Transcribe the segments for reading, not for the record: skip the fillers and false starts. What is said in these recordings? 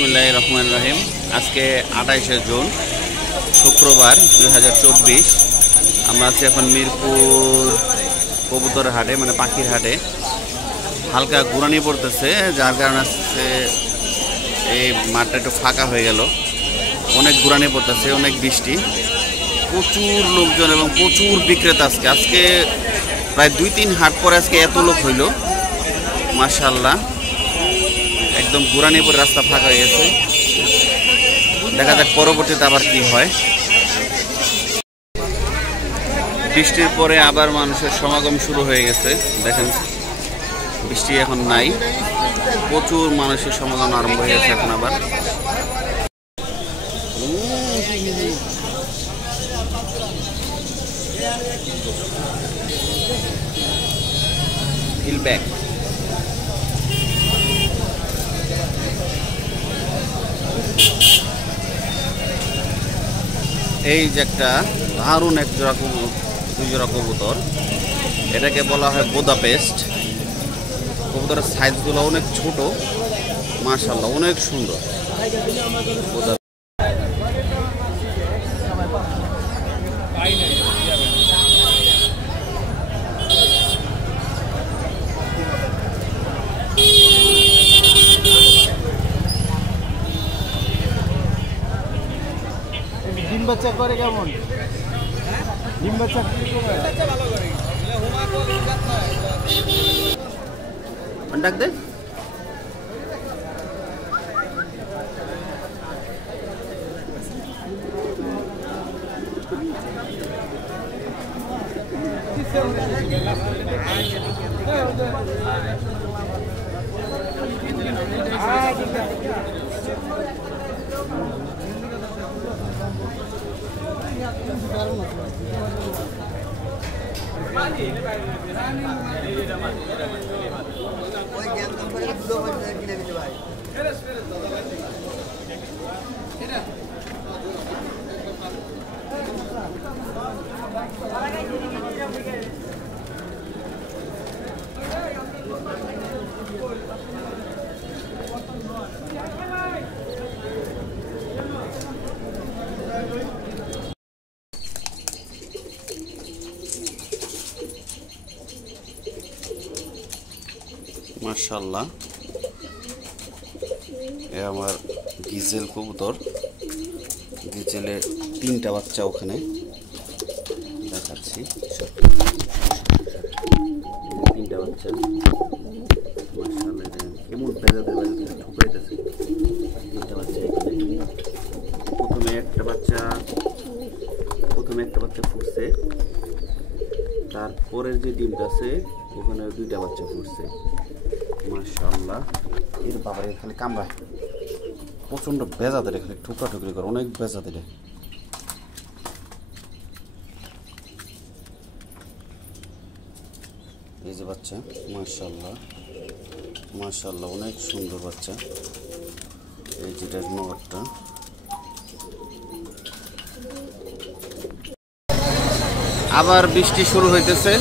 বিসমিল্লাহির রহমানির রহিম। আজকে 28শে জুন শুক্রবার 2024। আমরা আছি এখন মিরপুর কবুতর হাটে, মানে পাখির হাটে। হালকা ঘুরানি পড়তেছে, যার কারণে আজকে এই মাঠটা একটু ফাঁকা হয়ে গেল। অনেক ঘুরানি পড়তেছে, অনেক বৃষ্টি, প্রচুর লোকজন এবং প্রচুর বিক্রেতা। আজকে প্রায় 2-3 হাট পরে আজকে এত লোক হইল, মাশাআল্লাহ। একদম ঘুরানি পরে রাস্তা ফাঁকা হয়ে গেছে। দেখা যাক পরবর্তীতে আবার কি হয়। বৃষ্টির পরে আবার মানুষের সমাগম শুরু হয়ে গেছে। দেখেন, বৃষ্টি এখন নাই, প্রচুর মানুষের সমাগম আরম্ভ হয়ে গেছে এখন আবার। ফিলব্যাক এই যে একটা দারুণ এক জোড়া দুই জোড়া কবুতর, এটাকে বলা হয় বুদাপেস্ট। কবুতরের সাইজগুলো অনেক ছোট, মাশাআল্লাহ, অনেক সুন্দর। ডিম বাচ্চা করে কেমন? ডিম বাচ্চা ভালো করে ডাক দে। মাশাআল্লাহ, এ আমার গিজেল কবুতর। গিজেলের 3টা বাচ্চা ওখানে দেখাচ্ছি। 3টা বাচ্চা, মাশাআল্লাহ, কেমন বেজাতে ঠুকাইতেছে। 3টা বাচ্চা এখানে। প্রথমে একটা বাচ্চা ফুটছে, তারপরের যে ডিমটা আছে ওখানে 2টা বাচ্চা ফুটছে। মাশাআল্লাহ, এর বাবার খালি কামড়ায়, প্রচন্ড বেজাতে রে, খালি ঠুকা ঠুকরি করে, অনেক বেজাতে রে। এই যে বাচ্চা, মাশাআল্লাহ মাশাআল্লাহ, অনেক সুন্দর বাচ্চা। এই যেটা নগরটা। আবার বৃষ্টি শুরু হইতেছে,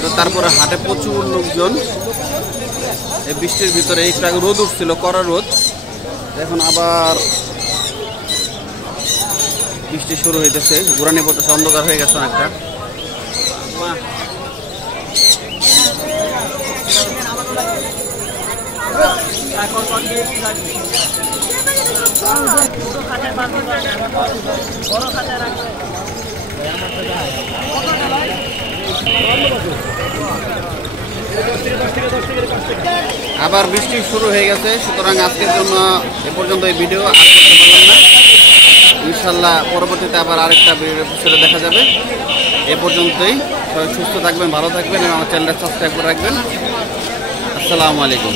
তো তারপরে হাটে প্রচুর লোকজন। এই বৃষ্টির ভিতরে একটু আগে রোদ উঠছিল, কড়া রোদ, এখন আবার বৃষ্টি শুরু হইতেছে, ঘুরানি পড়তেছে, অন্ধকার হয়ে গেছে অনেকটা। আবার বৃষ্টি শুরু হয়ে গেছে, সুতরাং আজকের জন্য এ পর্যন্ত এই ভিডিও আর করতে পারলাম না। ইনশাল্লাহ পরবর্তীতে আবার আরেকটা ভিডিও দেখা যাবে। এ পর্যন্তই। সবাই সুস্থ থাকবেন, ভালো থাকবেন এবং আমার চ্যানেলটা সাবস্ক্রাইব করে রাখবেন। আসসালামু আলাইকুম।